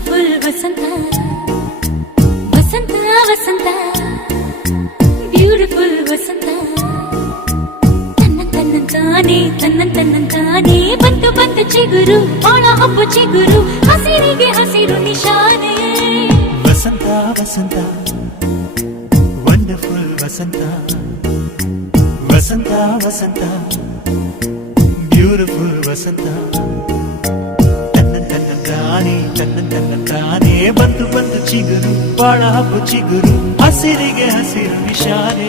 beautiful ವಸಂತ ವಸಂತ ವಸಂತ beautiful ವಸಂತ ತನ್ನಂತಾನೆ ಬಂತು ಬಂತು ಚಿಗುರು ಬಾಳ ಹಬ್ಬ ಚಿಗುರು ಹಸಿರಿಗೆ ಹಸಿರು ನಿಶಾನೆ ವಸಂತ ವಸಂತ ವಂಡರ್ಫುಲ್ ವಸಂತ ವಸಂತ ವಸಂತ ಬ್ಯೂಟಿಫುಲ್ ವಸಂತ ತನ್ನಂತಾನೆ ಬಂತು ಬಂತು ಚಿಗುರು ಬಾಳ ಹಬ್ಬ ಚಿಗುರು ಹಸಿರಿಗೆ ಹಸಿರು ನಿಶಾನೆ